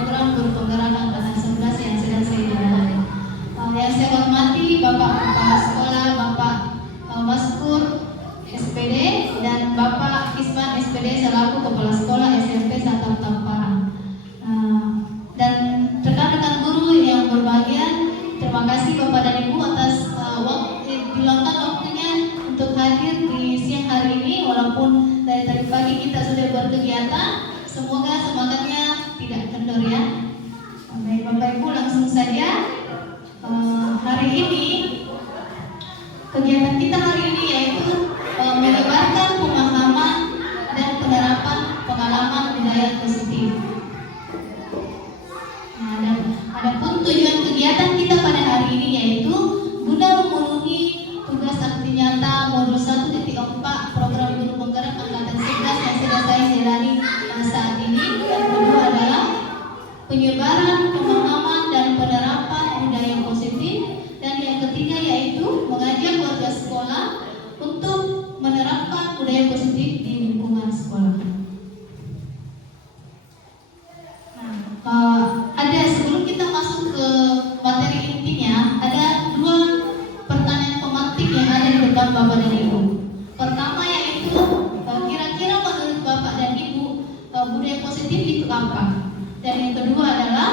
program guru penggerak angkatan 11 yang sedang saya jalani. Yang saya hormati Bapak Kepala Sekolah, Bapak Maskur SPD dan Bapak Isman SPD selaku Kepala Sekolah SMP Satap Tamparan. Dan rekan-rekan guru yang berbahagia, terima kasih Bapak dan Ibu atas diluangkan waktunya untuk hadir di siang hari ini. Walaupun dari tadi pagi kita sudah berkegiatan, semoga semangatnya tidak kendor ya. Baik Bapak Ibu, langsung saja. Hari ini kegiatan kita hari ini yaitu menyebarkan pemahaman dan penerapan pengalaman budaya positif. Dan adapun tujuan kegiatan kita pada hari ini yaitu guna memenuhi tugas akti nyata modul 1.4 program guru penggerak angkatan 11 yang sedang saya jalani saat ini. Yang kedua adalah penyebaran pemahaman dan penerapan budaya positif, dan yang ketiga yaitu mengajak warga sekolah untuk menerapkan budaya positif di lingkungan sekolah. Ada sebelum kita masuk ke materi intinya, ada dua pertanyaan pemantik yang ada di depan Bapak dan Ibu. Pertama yaitu kira-kira menurut Bapak dan Ibu budaya positif itu apa? Dan yang kedua adalah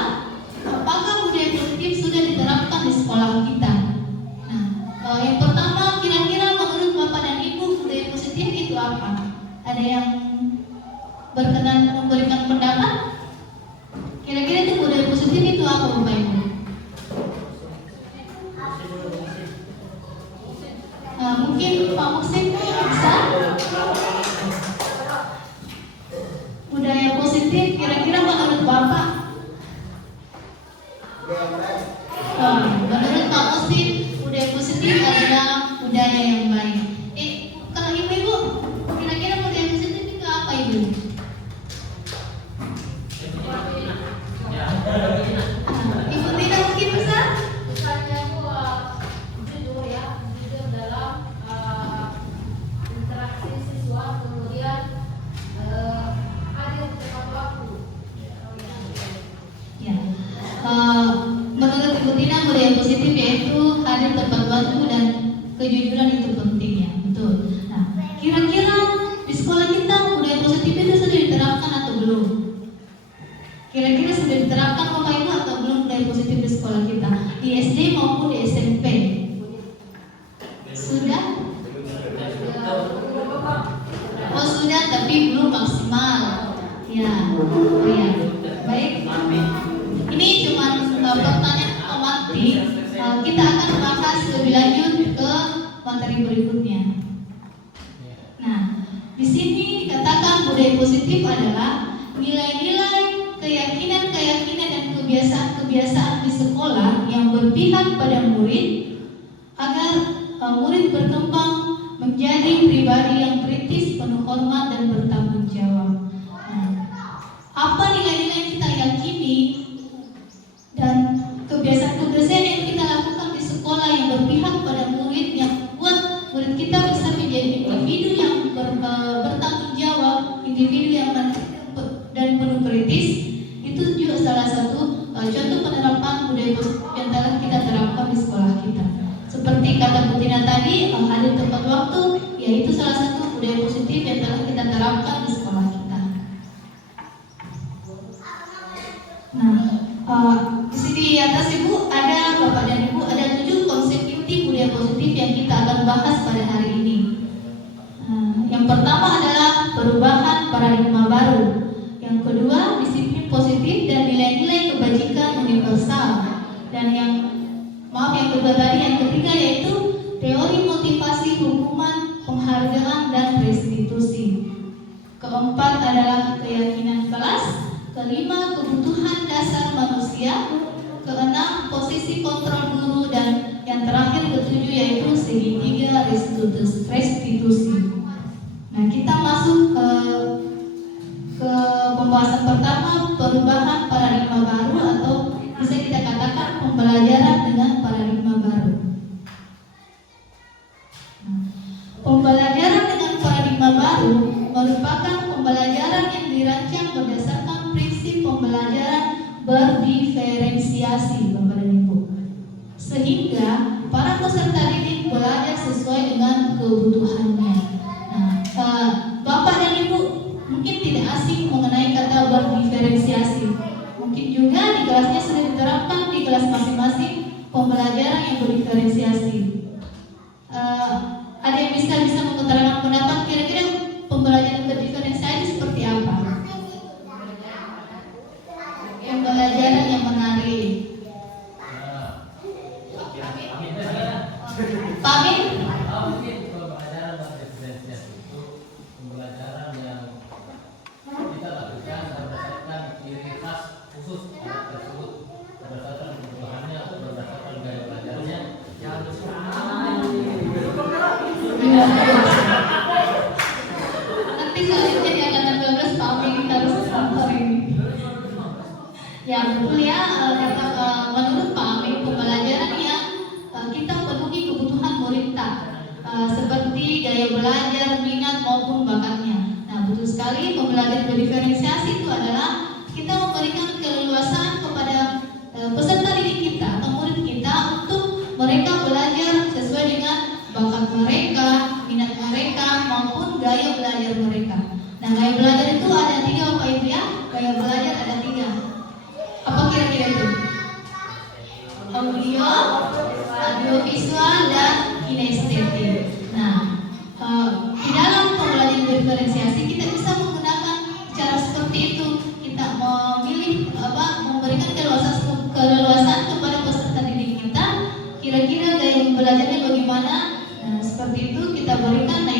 apakah budaya positif sudah diterapkan di sekolah kita? Nah, yang pertama kira-kira menurut Bapak dan Ibu budaya positif itu apa? Ada yang berkenan memberikan pendapat? Kira-kira itu budaya positif itu apa Bapak Ibu? Mungkin Pak Musim bisa? Budaya positif kira-kira menurut Bapak? Menurut Pak Musim, budaya positif adalah budaya yang baik. Kalau Ibu, kira-kira budaya positif itu apa Ibu? Ibu tidak mungkin bisa? Misalnya jujur ya, jujur dalam interaksi siswa, kemudian hadir tepat waktu. Ya. Menurut Ibu Tina, budaya positif yaitu hadir tepat waktu dan kejujuran itu penting ya, betul. Nah, kira-kira di sekolah kita budaya positif itu sudah diterapkan atau belum? Kira-kira sudah diterapkan Bapak Ibu atau belum budaya positif di sekolah kita? Di SD maupun di SMP? Sudah? Oh sudah, tapi belum maksimal. Ya, oh ya. Baik. Ini cuma pertanyaan pemantik. Kita akan bahas lebih lanjut ke materi berikutnya. Nah, di sini dikatakan budaya positif adalah nilai-nilai, keyakinan-keyakinan dan kebiasaan-kebiasaan di sekolah yang berpihak pada murid agar murid berkembang menjadi pribadi yang kritis, penuh hormat dan bertanggung jawab. Nah, apa nilai-nilai yang kita yakini dan kebiasaan-kebiasaan yang kita lakukan di sekolah yang berpihak pada murid, yang buat murid kita bisa menjadi individu yang bertanggung jawab, individu yang dan penuh kritis, itu juga salah satu contoh penerapan budaya positif yang telah kita terapkan di sekolah kita. Seperti kata Bu Tina tadi, hadir tepat waktu, yaitu salah satu budaya positif yang telah kita terapkan di sekolah kita. Nah, di sini di atas Ibu ada Bapak dan Ibu ada 7 konsep inti budaya positif yang kita akan bahas pada hari ini. Yang pertama adalah perubahan paradigma baru. Yang kedua, disiplin positif dan nilai-nilai kebajikan universal. Dan yang kedua tadi, yang ketiga yaitu teori motivasi, hukuman, penghargaan dan restitusi. Keempat adalah keyakinan kelas. Kelima, kebutuhan dasar manusia. Keenam, posisi kontrol guru, dan yang terakhir ketujuh yaitu segitiga restitusi. Nah, kita masuk ke pembahasan pertama, perubahan paradigma baru, atau bisa kita katakan pembelajaran dengan paradigma baru. Pembelajaran dengan paradigma baru merupakan pembelajaran yang dirancang berdasarkan prinsip pembelajaran berdiferensiasi, Bapak dan Ibu, sehingga para peserta didik belajar sesuai dengan kebutuhannya. Nah, Bapak dan Ibu mungkin tidak asing mengenai kata berdiferensiasi. Mungkin juga di kelasnya sudah diterapkan di kelas masing-masing pembelajaran yang berdiferensiasi. Ada yang bisa mengutarakan pendapat kira-kira pembelajaran berdiferensiasi seperti apa? Pembelajaran yang menarik. Pak Amin? Mungkin pembelajaran berdiferensiasi itu pembelajaran yang kita lakukan berdasarkan ciri khas khusus anak tersebut, berdasarkan kebutuhannya atau berdasarkan gaya belajarnya yang harus Nanti selanjutnya di angkatan 12 Pak Amin harus sponsor ini. Ya betul ya, menurut Pak Amin pembelajaran yang kita penuhi kebutuhan murid seperti gaya belajar, minat maupun bakatnya. Nah betul sekali, pembelajaran berdiferensiasi itu adalah kita memberikan keleluasan kepada peserta didik kita atau murid kita untuk mereka belajar sesuai dengan bakat mereka, minat mereka maupun gaya belajar mereka. Nah gaya belajar itu ada 3 Bapak Ibu ya, gaya belajar ada 3. Apa kira-kira itu? Audiovisual dan kinestetik. Nah, di dalam pembelajaran berdiferensiasi kita bisa menggunakan cara seperti itu. Kita memilih memberikan keleluasan kepada peserta didik kita. Kira-kira gaya belajarnya bagaimana? Nah, seperti itu kita berikan. Nah,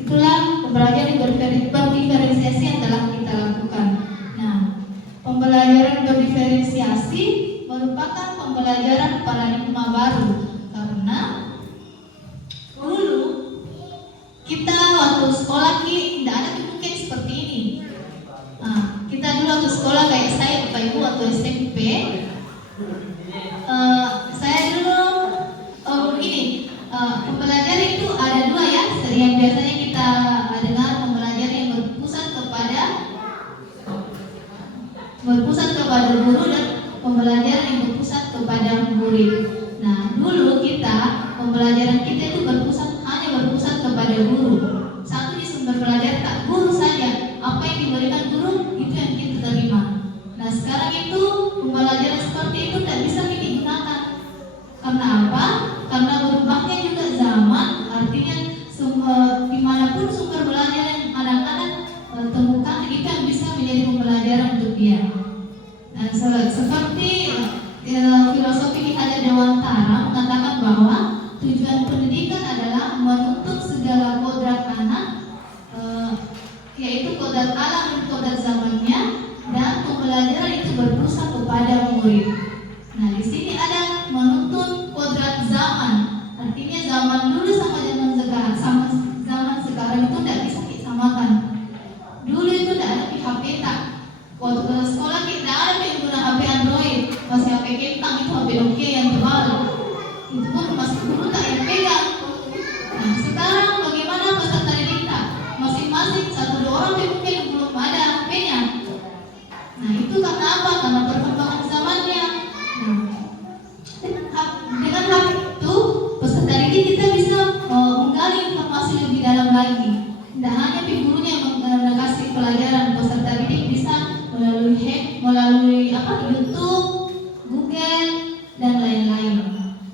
itulah pembelajaran berdiferensiasi yang telah kita lakukan. Nah, pembelajaran berdiferensiasi merupakan pembelajaran paradigma baru karena dulu kita waktu sekolah tidak ada mungkin seperti ini. Nah, kita dulu waktu sekolah kayak saya Bapak Ibu waktu SMP, saya dulu begini, pembelajaran itu ada 2 ya, yang biasanya kita dengar pembelajaran yang berpusat kepada guru dan pembelajaran yang berpusat kepada murid. Nah, dulu pembelajaran kita itu hanya berpusat kepada guru. Satu di sumber belajar tak guru saja, apa yang diberikan guru itu yang kita terima. Nah, sekarang itu pembelajaran seperti itu tak bisa digunakan. Karena apa? Karena berubahnya juga zaman, artinya dimanapun sumber belajar yang anak-anak temukan itu yang bisa menjadi pembelajaran untuk dia. Nah, seperti filosofi Ki Hajar Dewantara mengatakan bahwa tujuan pendidikan adalah menuntut segala kodrat anak, yaitu kodrat alam dan kodrat zamannya, dan pembelajaran itu berpusat kepada murid. Nah, di sini ada menuntut kodrat zaman, artinya zaman dulu sama zaman sekarang itu tidak bisa disamakan. Dulu itu tidak ada HP tak. Waktu sekolah kita ada yang guna HP Android, masih HP kentang, itu HP Nokia yang tebal. Itu pun masih dulu tak yang pegang. Nah, sekarang bagaimana peserta didik kita? Masing-masing 1-2 orang mungkin belum ada HP-nya. Nah, itu karena apa? Karena perkembangan zamannya. Nah, dengan HP itu peserta didik kita bisa menggali informasi lebih dalam lagi. Tidak hanya gurunya yang kasih pelajaran, peserta didik bisa melalui YouTube, Google dan lain-lain.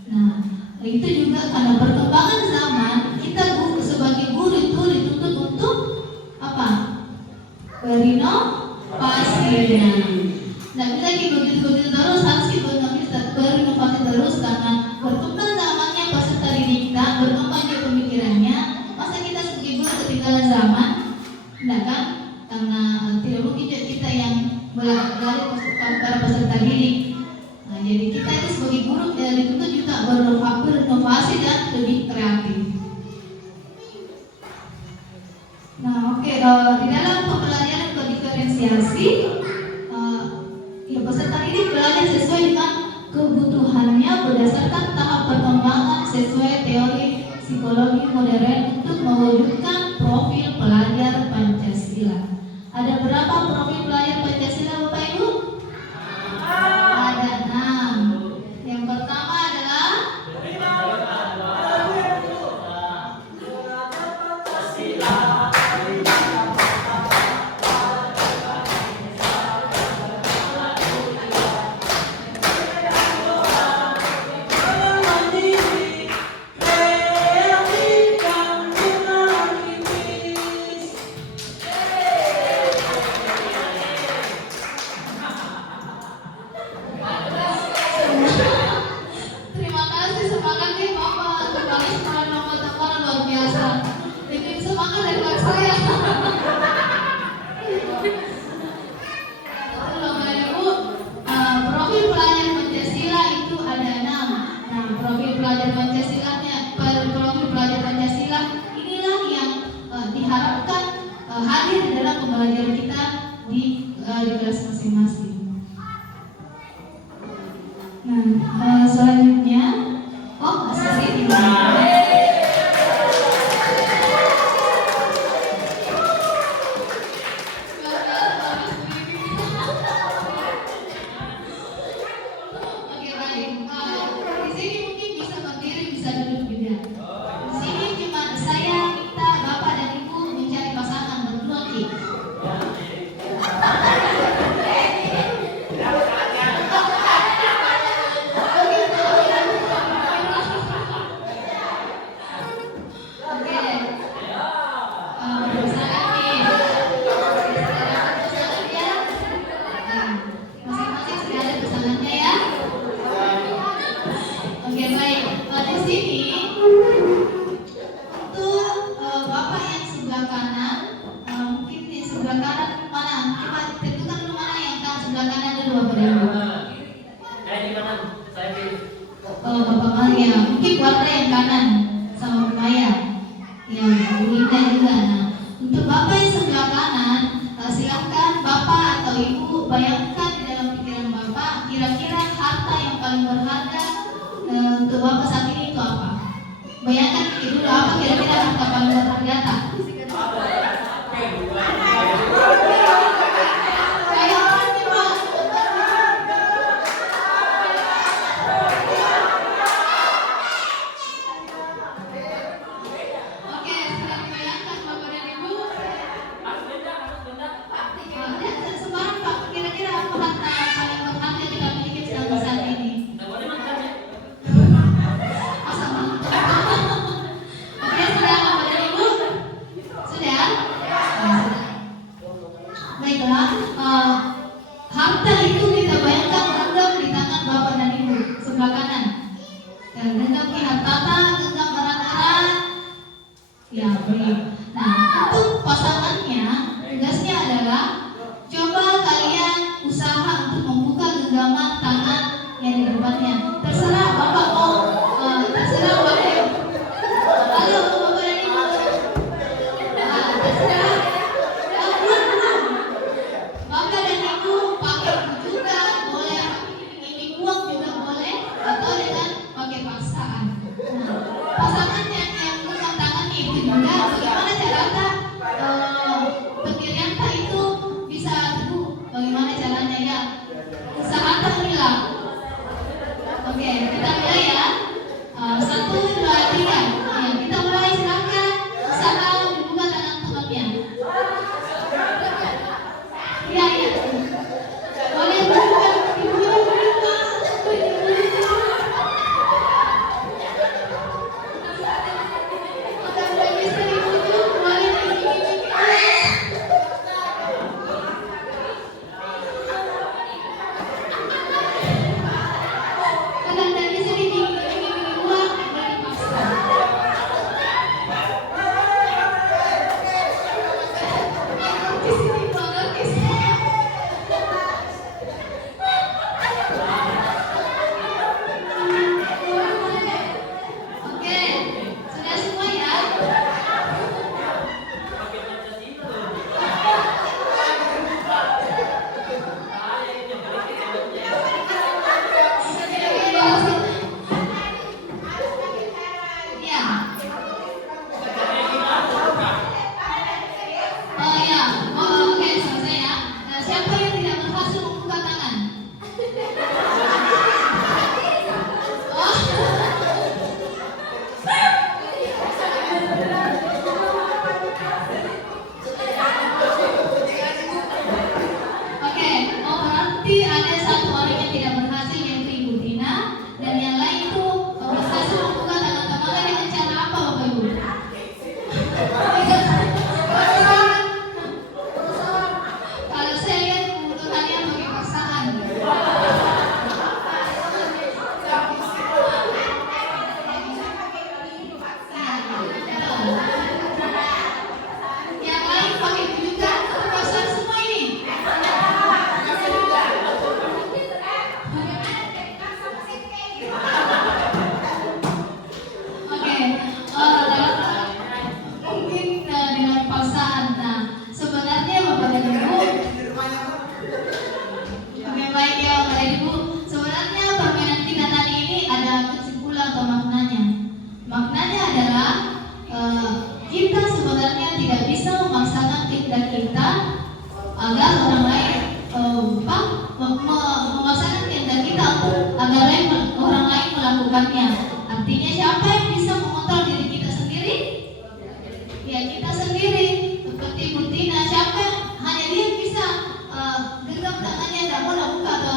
Nah, itu juga karena perkembangan zaman, kita sebagai guru itu dituntut untuk apa? Berinovasi. Nah, bisa begitu terus, harus berinovasi terus karena berkembang zamannya peserta didik kita, berkembang juga pemikirannya. Masa kita sebagai guru ketinggalan zaman? Tidak kan? Karena tidak mungkin kita yang belajar para peserta didik. Nah, jadi kita itu sebagai guru dituntut juga berinovasi dan lebih kreatif. Nah, oke, di dalam pembelajaran berdiferensiasi, ya peserta didik belajar sesuai dengan kebutuhannya berdasarkan tahap perkembangan sesuai teori psikologi modern untuk mewujudkan profil pelajar Pancasila. Ada berapa profil pelajar Pancasila Bapak Ibu? gelas masing-masing. Nah, selanjutnya, sorry, Oke, baik. Di sini mungkin bisa berdiri, bisa duduk juga. Di sini cuma saya minta Bapak dan Ibu mencari pasangan berdua, Ki. Oke. Pasangan Ki. Pasangan ya. Masing-masing sudah ada pasangannya ya. Oke, baik. Di sini untuk Bapak yang sebelah kanan, mungkin di sebelah kanan mana? Coba tentukan dulu mana yang kan sebelah kanan dulu Bapak dan Ibu. Di kanan, saya di Bapak Maria, mungkin warna yang kanan sama Bu Maya. Ya, Bu Linda juga. Nah, untuk Bapak yang sebelah kanan, silakan Bapak atau Ibu bayangkan di dalam pikiran Bapak kira-kira harta yang paling berharga untuk Bapak saat ini itu apa? Bayangkan dulu apa kira-kira harta paling berharga tak? Bayangkan nih, Pak. Oke, sudah dibayangkan Bapak dan Ibu? Sembarang Pak, kira-kira apa harta paling berharga kita miliki sampai saat ini? Masa mantap. Oke, sudah Bapak dan Ibu? Sudah? Sudah. Baiklah, harta itu kita bayangkan genggam di tangan Bapak dan Ibu sebelah kanan. Genggam di hartata, genggam erat-erat. Ya, baik. Nah, untuk pasangannya, tugasnya adalah coba kalian usaha untuk membuka genggaman tangan yang di depannya. Terserah Bapak mau, terserah Bapak. Halo, Bapak dan Ibu. Terserah. Bapak dan Ibu pakai juga boleh, ini uang juga boleh, atau dengan pakai paksaan. Nah, pasangan yang genggam tangannya itu juga bagaimana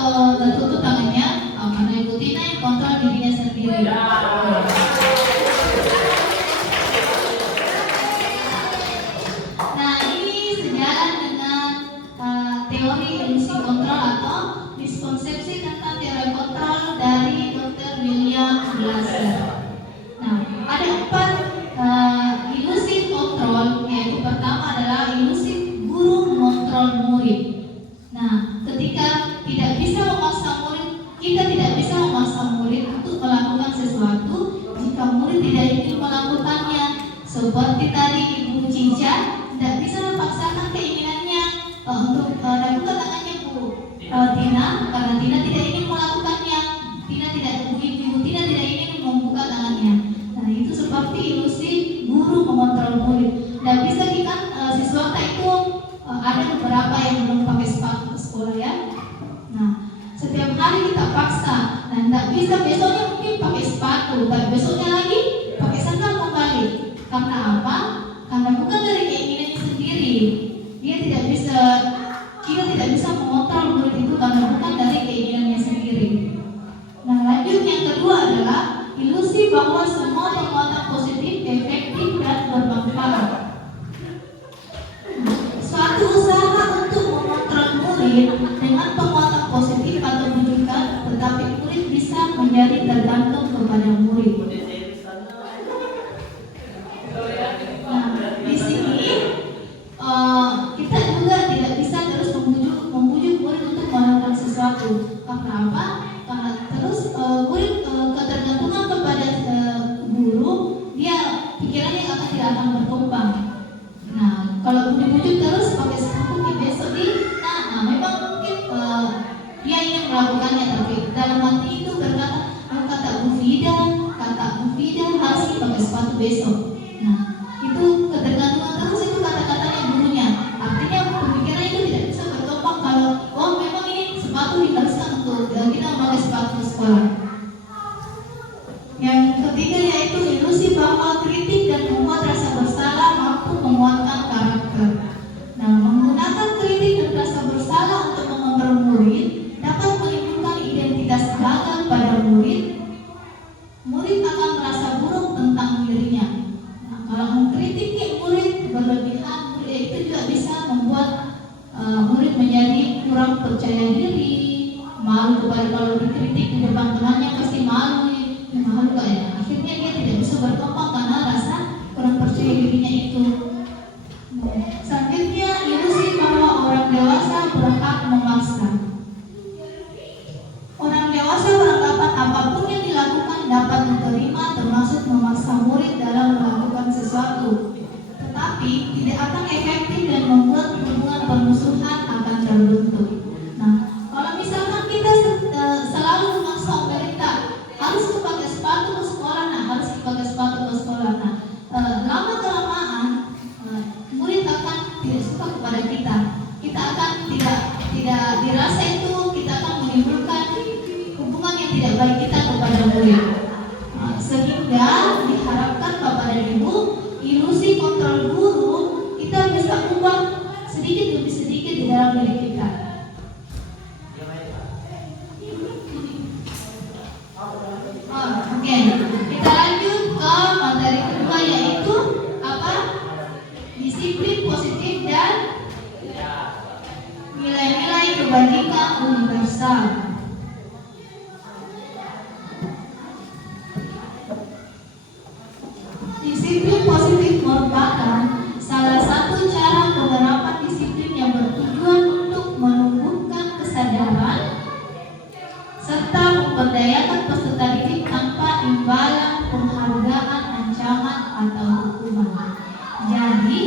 bertutup tangannya karena Ibu Tina yang kontrol dirinya sendiri. Nah, ini sejalan dengan teori ilusi kontrol atau miskonsepsi tentang teori kontrol dari Dr. William Glasser. Nah, ada 4 ilusi kontrol, yaitu pertama adalah ilusi guru mengontrol murid. Nah, ketika kita tidak bisa memaksa murid untuk melakukan sesuatu jika murid tidak ingin melakukannya. Seperti tadi Ibu Cica tidak bisa memaksakan keinginannya untuk lakukan tangannya Bu Tina, karena Tina tidak ingin melakukannya. Ibu Tina tidak ingin membuka tangannya. Nah, itu seperti ilusi guru mengontrol murid. Dan bisa kan siswa itu ada beberapa yang belum pakai sepatu ke sekolah ya. Nah, setiap hari kita paksa. Nah, tidak bisa besoknya mungkin pakai sepatu, tapi besoknya lagi pakai sandal kembali. Karena apa? Karena bukan dari keinginannya sendiri. Kita tidak bisa mengontrol murid itu karena bukan dari keinginannya sendiri. Nah, lanjut yang kedua adalah ilusi bahwa semua penguatan positif efektif dan bermanfaat. Suatu usaha untuk mengontrol murid dengan penguatan positif atau bujukan, tetapi murid bisa menjadi tergantung kepada murid. Nah, di sini kita juga tidak bisa terus membujuk murid untuk melakukan sesuatu. Karena apa? Karena terus murid ketergantungan kepada guru, dia pikirannya tidak akan berkembang. Nah, kalau dibujuk terus pakai sepatu besok nah memang mungkin dia ingin melakukannya, tapi dalam hati itu berkata, kata Bu Fida harus pakai sepatu besok. Nah, itu ketergantungan terus, itu kata-katanya gurunya. Artinya pemikiran itu tidak bisa berkembang kalau memang ini sepatu diharuskan untuk kita memakai sepatu ke sekolah. Yang ketiga yaitu ilusi bahwa kritik dan membuat rasa bersalah mampu menguatkan karakter. Nah, menggunakan kritik dan rasa bersalah untuk mengontrol murid dapat menimbulkan identitas gagal pada murid. Murid akan merasa buruk tentang dirinya. Nah, kalau mengkritik murid berlebihan, itu juga bisa membuat murid menjadi kurang percaya diri, malu kalau dikritik di depan temannya pasti malu ya. Akhirnya dia tidak bisa berkembang karena rasa kurang percaya dirinya itu. Selanjutnya ilusi bahwa orang dewasa berhak memaksa. Orang dewasa beranggapan apapun yang dilakukan dapat diterima, termasuk memaksa murid dalam melakukan sesuatu. Tetapi tidak akan efektif dan membuat hubungan permusuhan akan terbentuk. Nah, kalau misalkan kita selalu memaksa mereka harus pakai sepatu ke sekolah, lama kelamaan murid akan tidak suka kepada kita. Kita akan tidak dirasa itu, kita akan menimbulkan hubungan yang tidak baik kita kepada murid. Sehingga diharapkan Bapak dan Ibu, ilusi kontrol guru kita bisa ubah sedikit demi sedikit di dalam diri kita. Oke, kita lanjut ke materi kedua, yaitu apa? Disiplin positif dan nilai-nilai kebajikan universal. Disiplin positif merupakan salah satu cara penerapan disiplin yang bertujuan untuk menumbuhkan kesadaran serta memberdayakan peserta didik tanpa imbalan, penghargaan, ancaman, atau hukuman. Jadi,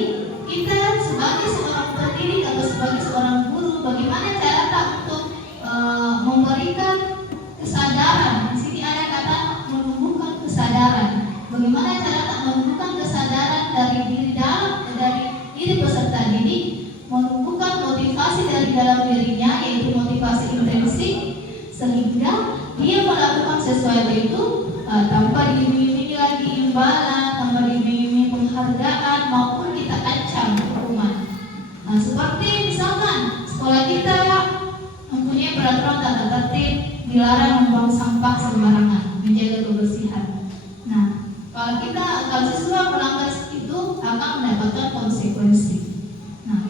kita sebagai seorang pendidik atau sebagai seorang guru, bagaimana cara untuk memberikan kesadaran? Di sini ada kata menumbuhkan kesadaran. Bagaimana cara menumbuhkan kesadaran dari diri peserta didik, menumbuhkan motivasi dari dalam dirinya, yaitu motivasi intrinsik, sehingga dia melakukan sesuatu itu tanpa diiming-imingi lagi imbalan, tanpa diiming-imingi penghargaan maupun kita ancam hukuman. Nah, seperti misalkan sekolah kita mempunyai peraturan tata tertib, dilarang membuang sampah sembarangan, menjaga kebersihan. Nah, kalau siswa melanggar itu akan mendapatkan konsekuensi. Nah,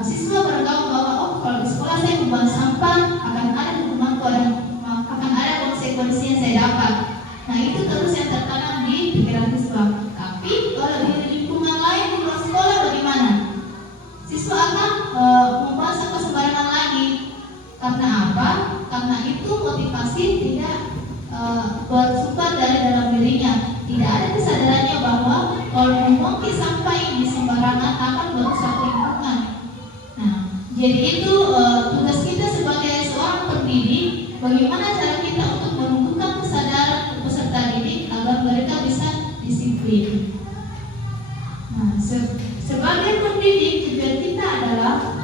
siswa bertahu bahwa kalau di sekolah saya membuang sampah akan ada hukuman dan akan ada konsekuensi yang saya dapat. Nah, itu terus yang tertanam di pikiran siswa. Tapi kalau di lingkungan lain di luar sekolah bagaimana? Siswa akan membuang sampah sembarangan lagi. Karena apa? Karena itu motivasi tidak bersumber dari dalam dirinya. Tidak ada kesadarannya bahwa kalau membuang sampah yang di sembarangan akan merusak lingkungan. Nah, jadi itu tugas kita sebagai seorang pendidik, bagaimana cara kita untuk menumbuhkan kesadaran peserta didik agar mereka bisa disiplin. Nah, sebagai pendidik tujuan kita adalah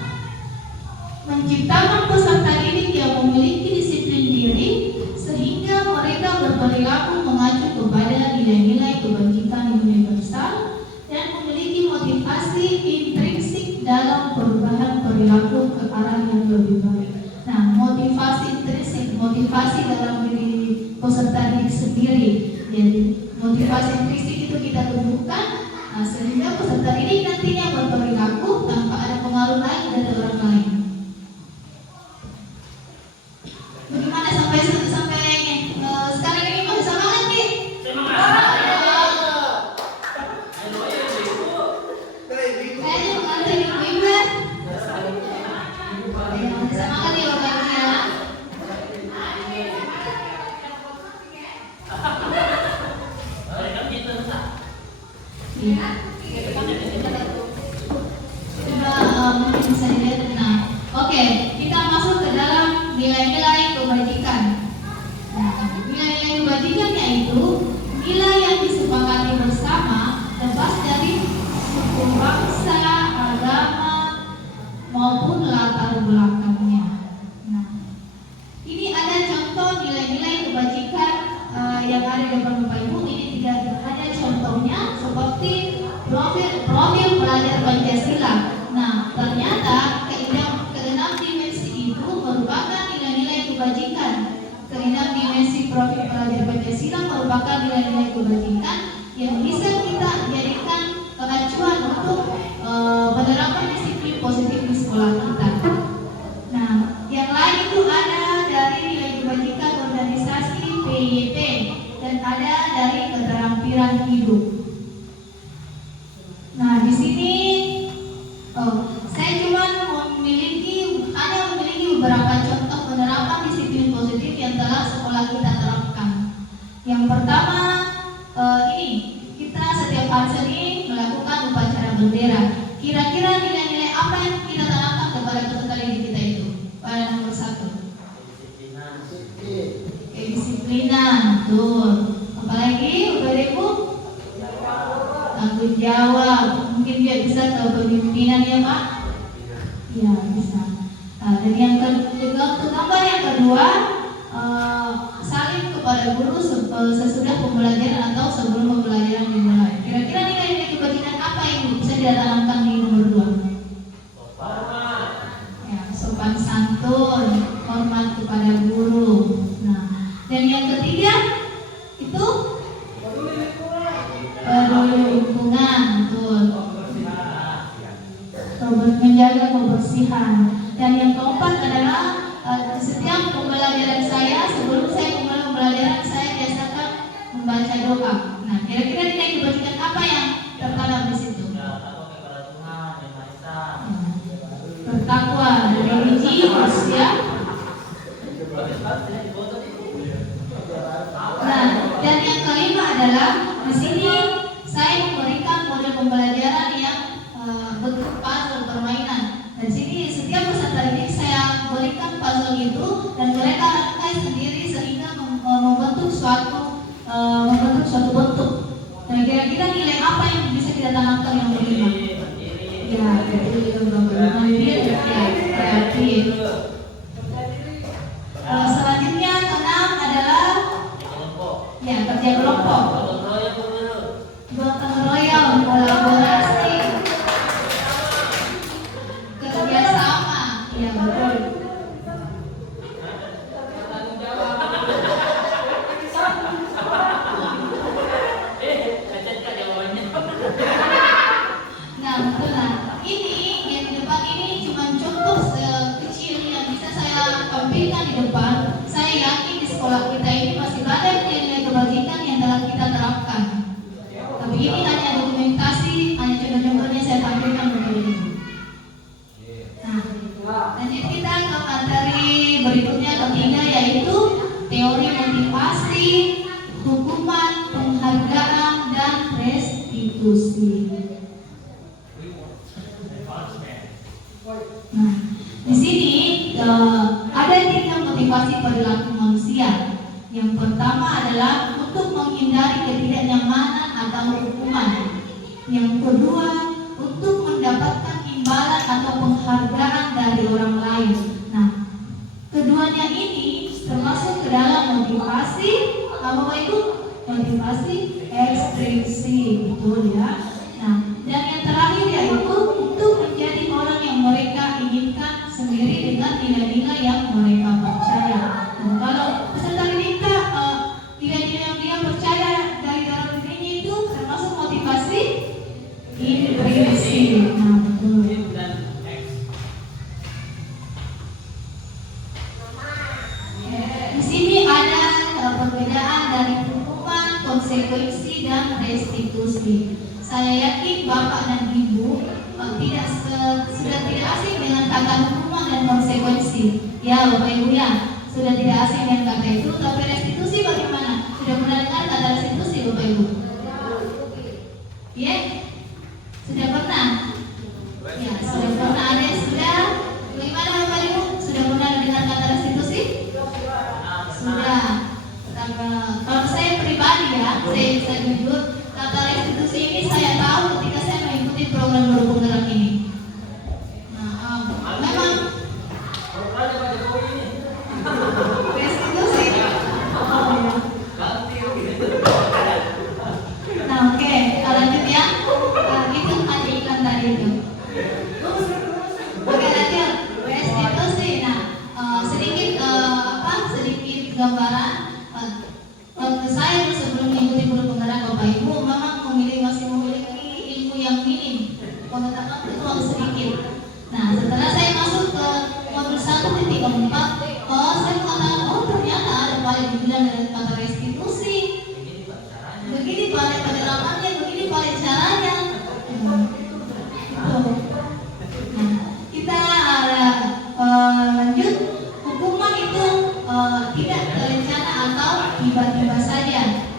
menciptakan peserta didik yang memiliki disiplin diri sehingga mereka berperilaku mengacu kepada nilai-nilai kebajikan yang universal dan memiliki motivasi intrinsik dalam perubahan perilaku ke arah yang lebih baik. Nah, motivasi intrinsik, motivasi dalam diri peserta didik sendiri. Jadi, motivasi intrinsik itu kita tumbuhkan sehingga peserta didik nantinya berperilaku tanpa ada pengaruh lain dari orang lain. Bagaimana sampai sekarang ini masih semangat nih? Kayaknya mengantar ibu-ibu ya. Masih semangat nih Bapak Ibu ya. Mungkin bisa dilihat. Nah, oke, kita masuk ke dalam nilai-nilai kebajikan. Nah, nilai-nilai kebajikan yaitu nilai yang disepakati bersama lepas dari suku bangsa, agama maupun latar belakangnya. Nah, ini ada contoh nilai-nilai kebajikan yang ada di depan Bapak Ibu. Ini tidak hanya contohnya seperti profil pelajar Pancasila. Nah, ternyata keenam dimensi itu merupakan nilai-nilai kebajikan. Keenam dimensi profil pelajar Pancasila merupakan nilai-nilai kebajikan yang bisa kita jadikan acuan untuk penerapan disiplin positif di sekolah kita. Nah, yang lain itu ada dari nilai kebajikan organisasi PYP dan ada dari keterampilan hidup. Nah, di sini saya cuma hanya memiliki beberapa contoh penerapan disiplin positif yang telah sekolah kita terapkan. Yang pertama, ini kita setiap hari seni melakukan upacara bendera. Kira-kira nilai-nilai apa yang kita tanamkan kepada peserta didik kita itu? Pada nomor 1. Kedisiplinan, betul. Apalagi, Bapak Ibu? Tanggung jawab. Mungkin dia bisa ke kepemimpinan ya Pak? Ya bisa. Dan yang kedua, saling kepada guru sesudah pembelajaran atau sebelum pembelajaran dimulai. Kira-kira nilai-nilai kebajikan apa yang bisa ditanamkan di nomor 2? Ya, sopan santun, hormat kepada guru. Nah, dan yang ketiga itu peduli lingkungan, betul. Menjaga kebersihan. Dan yang keempat adalah setiap pembelajaran saya, sebelum saya memulai pembelajaran saya biasakan membaca doa. Nah, kira-kira nilai kebajikan apa yang tertanam di situ? Bertakwa, religius ya. Nah, dan yang kelima adalah di sini saya memberikan model pembelajaran yang bentuk puzzle permainan. Dan sini setiap peserta didik saya berikan puzzle itu dan mereka rangkai sendiri sehingga membentuk suatu bentuk. Nah, kira-kira nilai apa yang bisa kita tanamkan yang kelima? Ya, mandiri, ya, kreatif. Selanjutnya keenam adalah ya kerja kelompok, gotong royong, kolaborasi, kerjasama, ya betul. Lanjut kita ke materi berikutnya ketiga, yaitu teori motivasi, hukuman, penghargaan, dan restitusi. Nah, di sini ada 3 motivasi perilaku manusia. Yang pertama adalah untuk menghindari ketidaknyamanan atau hukuman. Yang kedua, untuk mendapatkan imbalan atau penghargaan dari orang lain. Nah, keduanya ini termasuk ke dalam motivasi apa itu? Motivasi ekstrinsik, betul ya. Nah, dan yang terakhir yaitu untuk menjadi orang yang mereka inginkan sendiri dengan nilai-nilai yang mereka percaya. Nah, kalau peserta didik nilai-nilai yang dia percaya dari dalam dirinya itu termasuk motivasi intrinsik. Nah, betul. Di sini ada perbedaan dari hukuman, konsekuensi, dan restitusi. Saya yakin Bapak dan Ibu sudah tidak asing dengan kata hukuman dan konsekuensi. Ya, Bapak Ibu ya, sudah tidak asing dengan kata itu. Tapi restitusi bagaimana? Sudah pernah dengar kata restitusi, Bapak Ibu? Ya, sudah pernah. Ya, sudah pernah. Ada yang sudah? Bagaimana Bapak Ibu? Sudah pernah dengar kata restitusi? Sudah. Kalau saya pribadi ya, saya bisa jujur, kata restitusi ini saya tahu ketika saya mengikuti program Guru Penggerak ini. Nah, memang restitusi. Nah, oke, lanjut ya. Itu ada iklan tadi itu. Oke, lanjut. Restitusi. Nah, sedikit gambaran. Saya sebelum mengikuti Guru Penggerak Bapak Ibu memang masih memiliki ilmu yang minim, pengetahuan itu masih sedikit. Nah, setelah saya masuk ke modul 1.4, saya mengatakan, ternyata ada paling dibilang dengan kata restitusi. Begini paling penerapannya, begini paling caranya. Nah, kita lanjut. Hukuman itu tidak terencana atau tiba-tiba saja.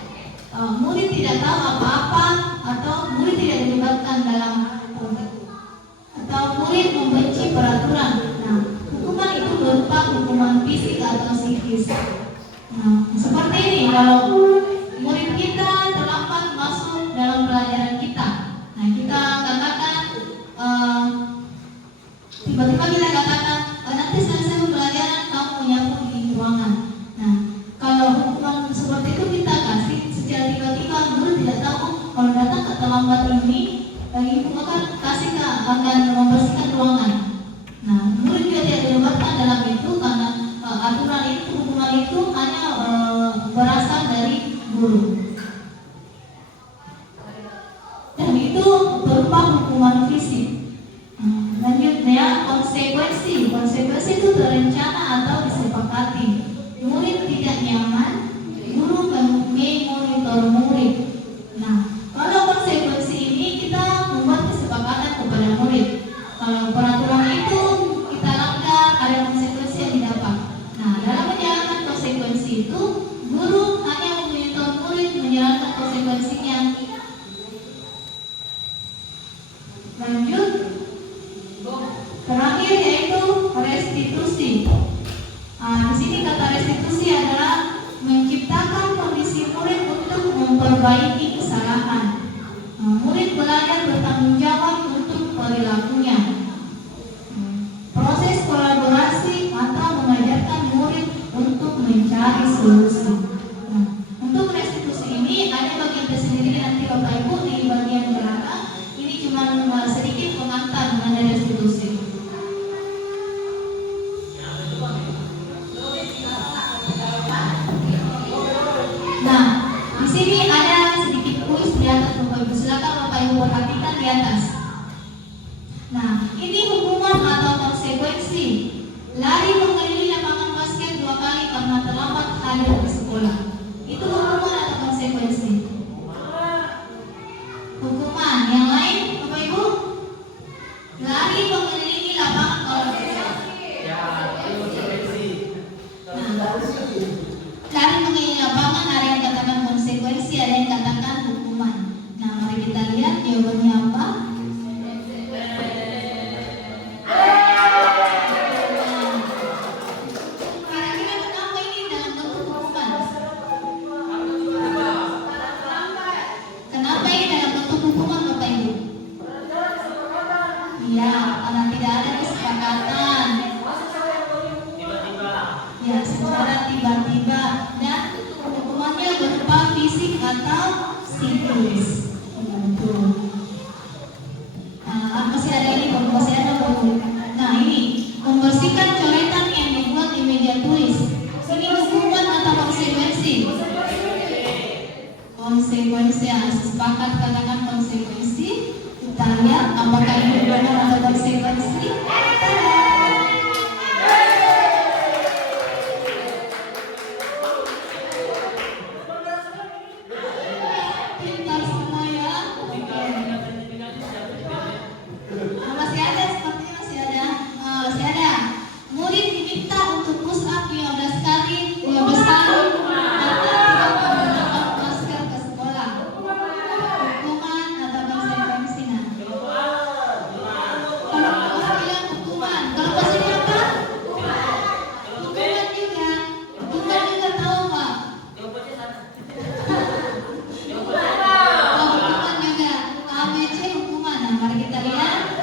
Murid tidak tahu apa-apa atau murid tidak dilibatkan dalam atau murid membenci peraturan. Nah, hukuman itu berupa hukuman fisik atau psikis. Nah, seperti ini kalau murid kita terlambat masuk dalam pelajaran kita. Nah, kita katakan tiba-tiba kita katakan nanti selesai pelajaran kamu menyapu di ruangan. Nah, kalau hukuman seperti itu kita kasih secara tiba-tiba, guru tidak tahu kalau datang terlambat ini, ibu akan membersihkan ruangan. Nah, murid juga tidak dilibatkan dalam itu karena aturan itu, hukuman itu hanya berasal dari guru. Dan itu berupa hukuman fisik. Lanjutnya konsekuensi. Konsekuensi itu terencana atau disepakati. Murid tidak nyaman, guru memonitor murid. Nah, kalau konsekuensi ini kita membuat kesepakatan kepada murid. Kalau peraturan itu kita langgar, ada konsekuensi yang didapat. Nah, dalam menjalankan konsekuensi itu, guru hanya memonitor murid menjalankan konsekuensinya. Lanjut. Terakhir yaitu restitusi. Di sini kata restitusi adalah menciptakan kondisi murid untuk memperbaiki kesalahan. Murid belajar bertanggung jawab untuk perilakunya. Proses kolaborasi atau mengajarkan murid untuk mencari solusi. Untuk restitusi ini ada bagian tersendiri nanti Bapak Ibu di bagian belakang. Ini cuma sedikit pengantar mengenai restitusi. Nah, di sini ada sedikit kuis di atas Bapak Ibu. Silakan Bapak Ibu perhatikan di atas. Nah, ini hukuman atau konsekuensi. Lari mengelilingi lapangan basket 2 kali karena terlambat hadir di sekolah. Itu hukuman atau konsekuensi? Hukuman. Yang lain Bapak Ibu? Lari mengelilingi lapangan tulis. Gitu. Masih ada ini, masih ada buku. Nah ini membersihkan coretan yang dibuat di meja tulis. Ini hukuman atau konsekuensi? Konsekuensi, sepakat katakan konsekuensi. Kita lihat apakah ini benar atau konsekuensi. Pintar semua ya. Masih ada, sepertinya masih ada. Masih ada. Murid diminta untuk push up 15 kali, 15 kali atau tidak menggunakan masker ke sekolah. Hukuman atau konsekuensi? Nah, kalau orang bilang hukuman, kalau pas ini apa? Hukuman juga. Hukuman juga tahu Pak? Oh, hukuman juga. ABC hukuman. Nah, mari kita lihat.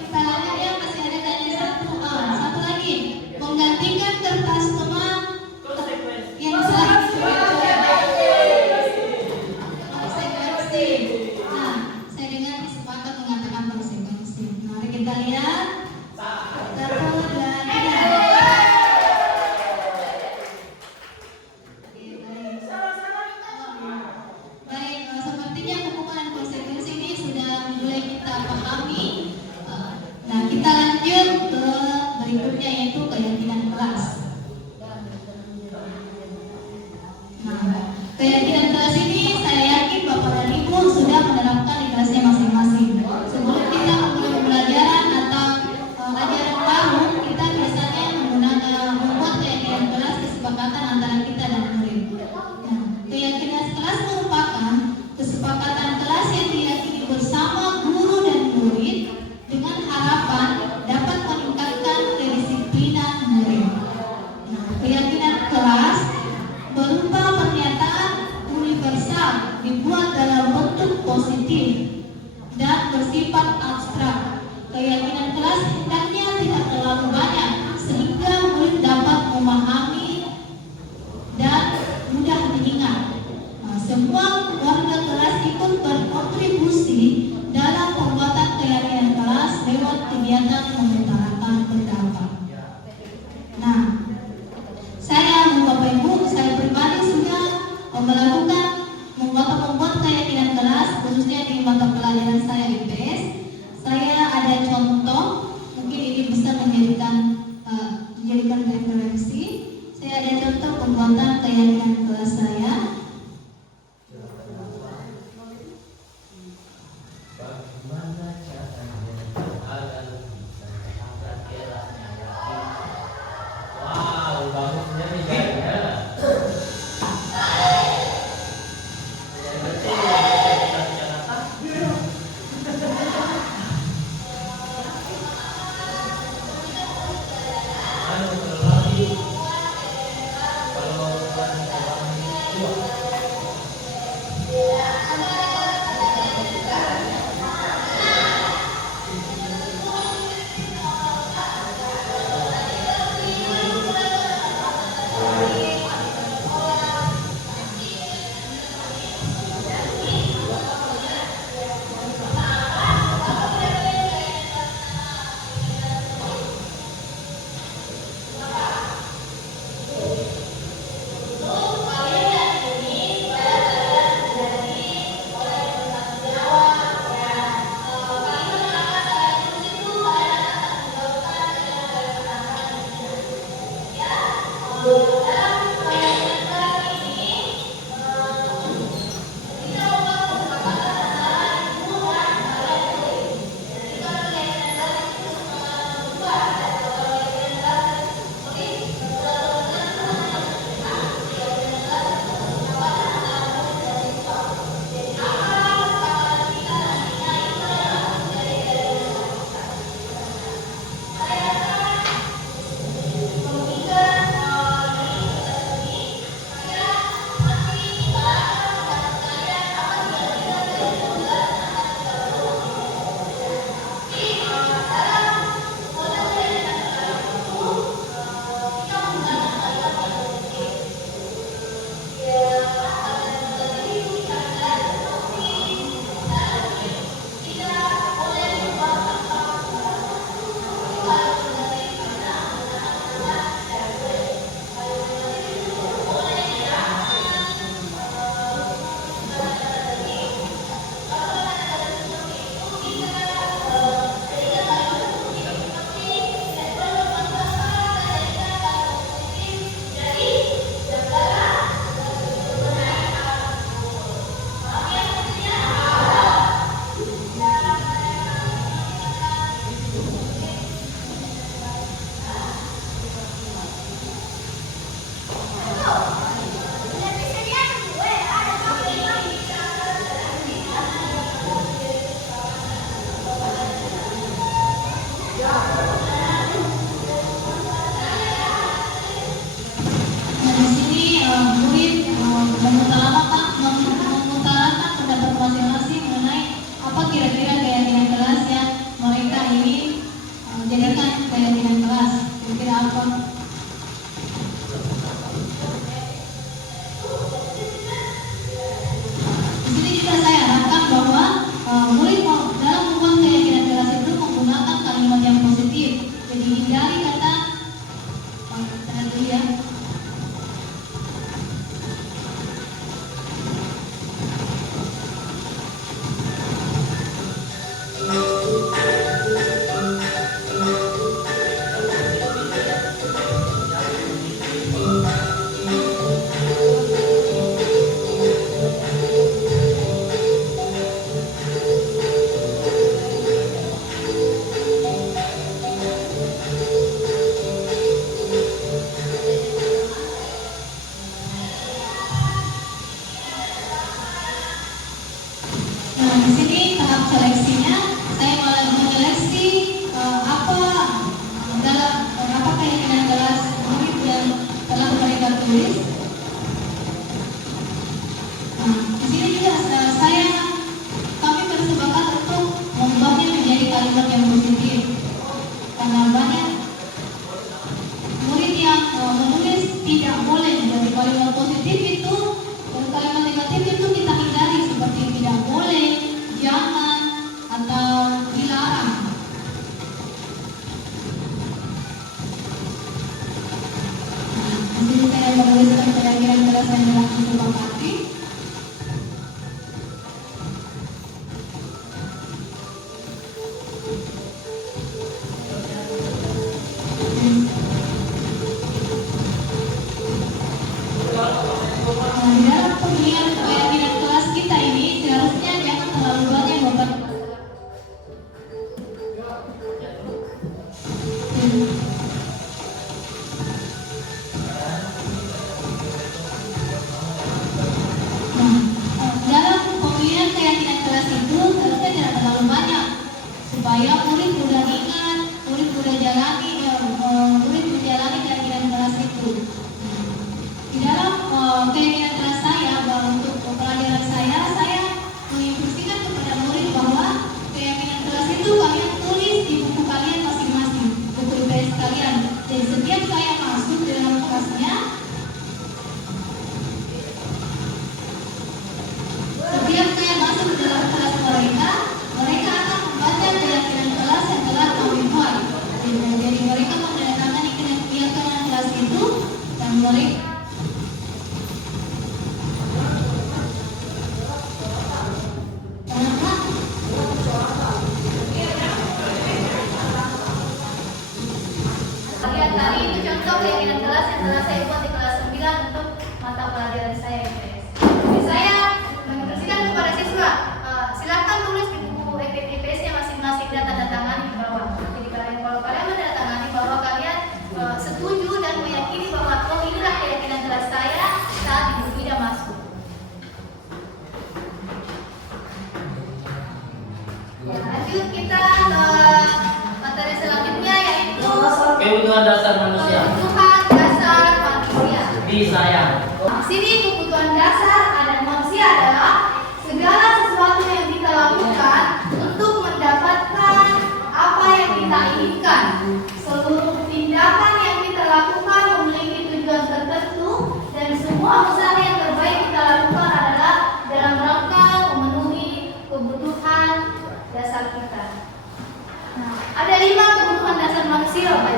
Kita lanjut ya, masih ada tanya satu. Satu lagi, menggantikan kertas teman yang konsekuensi. Nah, saya dengar sepakat mengatakan konsekuensi. Mari kita lihat. Satu, dua, tiga. Oke, baik, sepertinya hukuman dan konsekuensi ini sudah mulai kita pahami. Nah, kita lanjut ke berikutnya yaitu keyakinan kelas. Nah, keyakinan kelas ini saya yakin Bapak dan Ibu sudah menerapkan di kelasnya masing-masing. Sebelum kita memulai pembelajaran atau pelajaran baru, kita biasanya membuat keyakinan kelas kesepakatan antara kita dan murid. Nah, keyakinan kelas merupakan kesepakatan kelas yang diyakini bersama guru dan murid dengan harapan dapat meningkatkan kedisiplinan murid. Nah, keyakinan kelas berupa pernyataan universal dibuat dalam bentuk positif dan bersifat abstrak. Keyakinan kelas hendaknya tidak terlalu banyak sehingga murid dapat memahami dan mudah diingat. Nah, semua warga kelas ikut berkontribusi dalam pembuatan keyakinan kelas lewat kegiatan mengutarakan pendapat. Nah, Bapak Ibu, saya pribadi sudah membuat keyakinan kelas khususnya di mata pelajaran saya IPS. Saya ada contoh, mungkin ini bisa menjadikan referensi. Saya ada contoh pembuatan keyakinan kelas saya. Bagaimana caranya agar bisa mengangkat kelasnya yakin? Wow, bagusnya nih kayaknya. Berarti kita bicarakan. Lagi kalau orang tua. Nah, di sini juga kami bersepakat untuk membuatnya menjadi kalimat yang positif. Karena banyak murid yang menulis tidak boleh menjadi kalimat positif itu, dan kalimat negatif itu kita hindari seperti tidak boleh, jangan, atau dilarang. Nah, di sini saya menuliskan pelajaran kelas yang telah disepakati. Nah, di dalam pemilihan keyakinan kelas kita ini seharusnya jangan terlalu banyak beban. Dalam pemilihan keyakinan kelas itu seharusnya tidak terlalu banyak supaya murid mudah ingat, murid mudah murid menjalani keyakinan kelas itu. Di dalam keyakinan kelas saya, untuk pelajaran saya menginstruksikan kepada murid bahwa keyakinan kelas itu kalian tulis di buku kalian masing-masing, buku IPS kalian. Jadi setiap saya masuk di dalam kelasnya, setiap saya masuk ke dalam kelas mereka akan membaca keyakinan kelas yang telah kami buat. Jadi mereka menandatangani keyakinan kelas itu, dan mereka Lihat tadi itu contoh keyakinan kelas yang telah saya buat di kelas 9 untuk mata pelajaran saya IPS. Jadi saya menginstruksikan kepada siswa, silakan tulis di buku IPS-nya masing-masing dan tanda tangan di bawah. Jadi kalau kalian menandatangani bahwa kalian setuju dan meyakini bahwa oh inilah keyakinan kelas saya saat ibu tidak masuk. Ya, lanjut kita ke materi selanjutnya yaitu Kebutuhan dasar manusia. kebutuhan dasar manusia. Disayang. Di sini kebutuhan dasar ada manusia adalah segala sesuatu yang kita lakukan untuk mendapatkan apa yang kita inginkan. Seluruh tindakan yang kita lakukan memiliki tujuan tertentu, dan semua usaha yang terbaik kita lakukan adalah dalam rangka memenuhi kebutuhan dasar kita. Nah, ada 5 kebutuhan dasar manusia, Pak.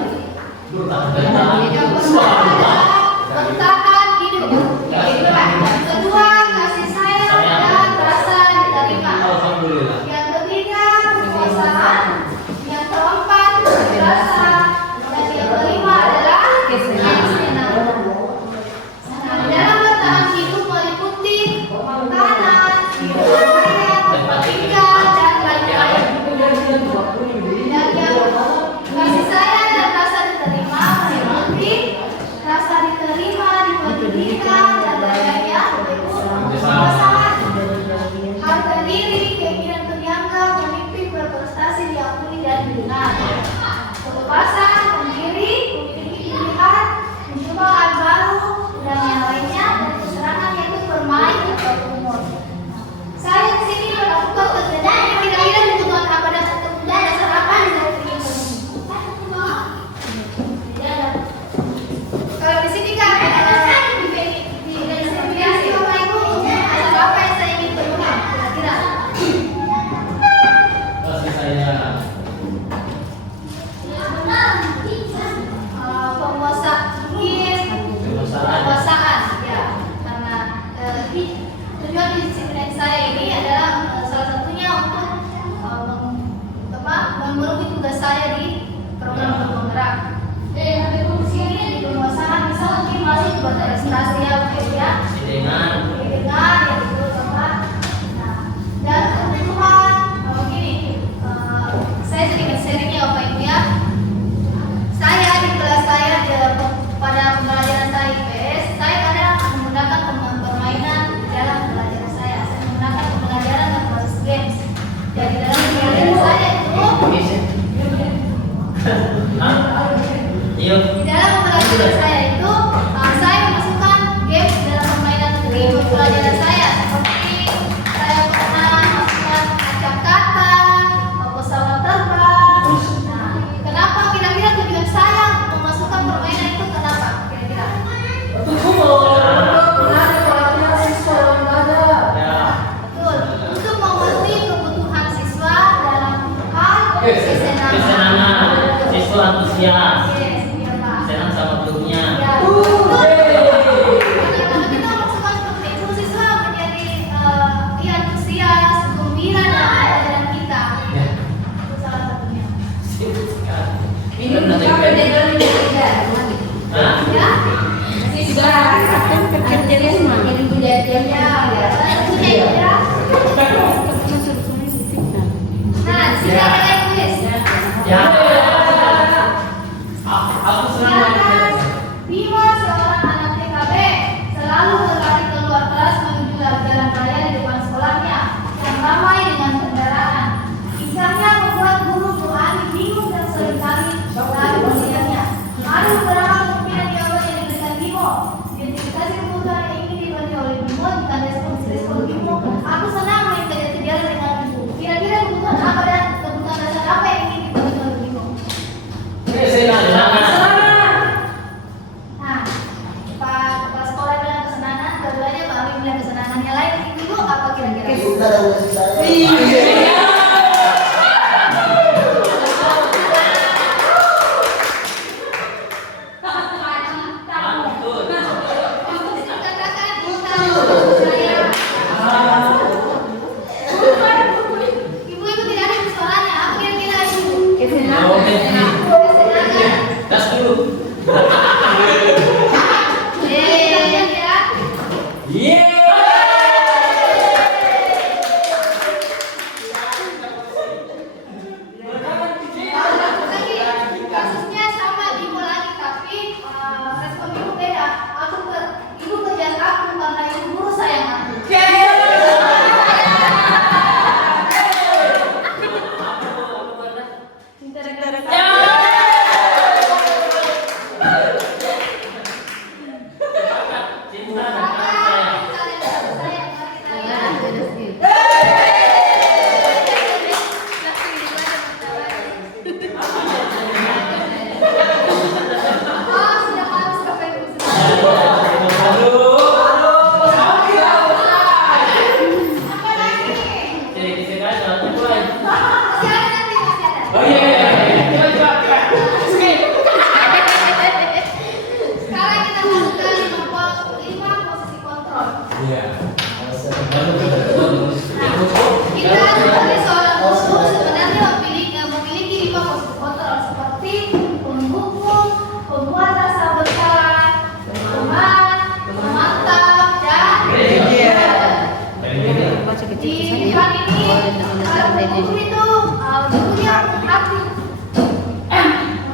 Yang pertama adalah bertahan hidup. Yang kedua, kasih sayang dan rasa diterima. Alhamdulillah. Yang ketiga, kekuasaan. Yang keempat, rasa. Dan yang kelima adalah kesenangan. Nah, dalam bertahan hidup meliputi makanan, hidup layak, tempat tinggal, dan lain-lain. Dan yang kasih sayang dan rasa diterima meliputi rasa diterima di pendidikan dan lain-lainnya, kekuasaan, harga diri, keinginan berniaga, memimpi, berprestasi, diakui dan didengar. Kebebasan, pendiri, memiliki pilihan, mencoba hal baru, dan yang lainnya, dan keserangan yaitu bermain atau umur. Saya di sini melakukan kegiatan kira-kira kebutuhan apa dan kebutuhan dasar apa yang saya ingin penuhi. Kalau di sini kan di deskripsi Bapak Ibu dasar apa yang saya ingin penuhi kira-kira. Kasih sayang. Penguasaan, ya, karena tujuan disiplin saya ini adalah salah satunya untuk memenuhi tugas saya di program bergerak. Di sini di penguasaan bisa mungkin masih buat registrasi ya, Dengan ya betul Bapak. Nah, dan kebutuhan begini, saya sedikit sharing ya Bapak Ibu ya. Saya di kelas saya pada pembelajaran saya IPS, saya kadang menggunakan permainan dalam pembelajaran saya. Saya menggunakan pembelajaran dan proses games. Jadi dalam pembelajaran saya itu Yuk. di dalam pembelajaran saya itu saya memasukkan games dalam permainan video Ibu-ibu tidak ada suaranya. Apa yang bilang ibu? Oke. Tas dulu. Kasusnya sama ibu lagi, tapi respon ibu beda. Ibu kerjaan aku karena ibu guru sayang aku. Cinta dan kasih sayang. Oh iya. Sekarang kita masuk ke 5 posisi kontrol. Iya. Kita sebagai seorang guru sebenarnya memiliki 5 posisi kontrol seperti penghukum, pembuat rasa bersalah, teman, memantau, dan di depan ini guru itu gurunya hati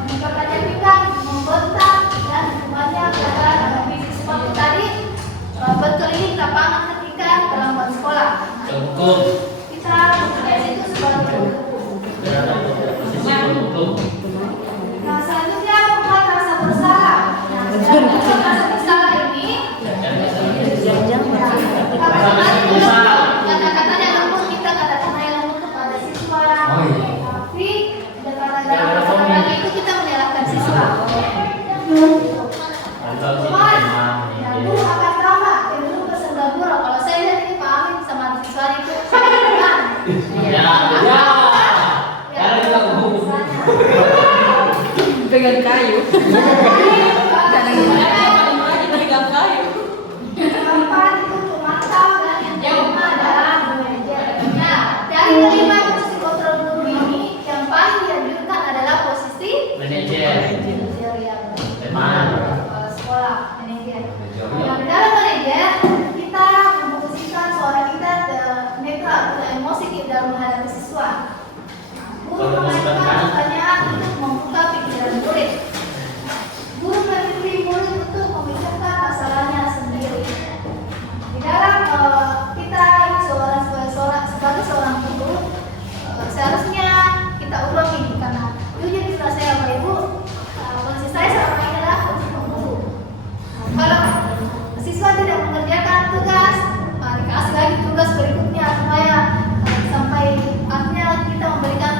mempertajamkan, membentak, dan hukumannya adalah fisik seperti tadi berkeliling lapangan ketika terlambat sekolah. Hukum. Kita bekerja itu sebagai penghukum. Posisi hukum. Nah, selanjutnya membuat rasa bersalah. Nah, rasa bersalah ini kata-kata yang lembut, kita kata-kata yang lembut kepada siswa. Oh, iya. Tapi dalam kata-kata itu kita menyalahkan siswa. Cuman, ya guru akan sama, ya guru bersenda guru. Kalau saya lihat ini Pak Amin sama siswa itu kan. Ya. Karena kita hukum. Pegang kayu. Pegang kayu. Keempat itu pemantau dan yang kelima adalah manajer. Nah, dari kelima posisi kontrol guru ini yang paling dianjurkan adalah posisi Manajer. yang Teman. sekolah manajer. Nah, di dalam manajer kita memposisikan suara kita netral, emosi kita dalam menghadapi siswa. Guru memainkan pertanyaan untuk membuka pikiran murid. Guru memilih murid untuk memikirkan masalahnya sendiri. Di dalam kita ini sebagai seorang guru seharusnya kita ulang ini karena jujur setelah saya sama ibu posisi saya selama ini adalah posisi penguru. Kalau siswa tidak mengerjakan tugas, dikasih lagi tugas berikutnya supaya sampai akhirnya kita memberikan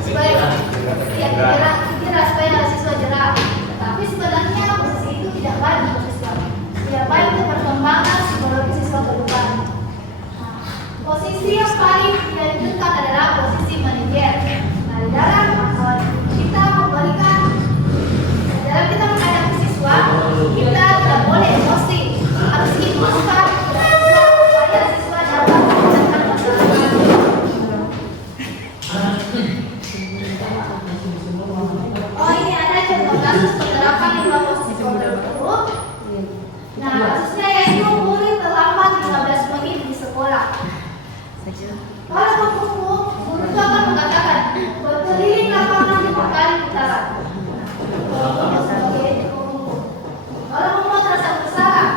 supaya kira supaya siswa jerah. Tapi sebenarnya posisi itu tidak baik untuk siswa. Tidak baik untuk perkembangan psikologi siswa ke depan. Posisi yang paling dianjurkan adalah posisi manajer. Nah, di dalam kita memberikan, dalam kita menghadapi siswa, kita tidak boleh emosi, harus ikhlaskan supaya siswa dapat menyelesaikan masalah. Oh, ini ada contoh kasus penerapan 5 posisi kontrol guru. Nah, kasusnya yaitu murid terlambat 15 menit di sekolah. Kalau berkumpul, guru itu akan mengatakan berkeliling lapangan 5 kali putaran. Kalau membuat rasa bersalah,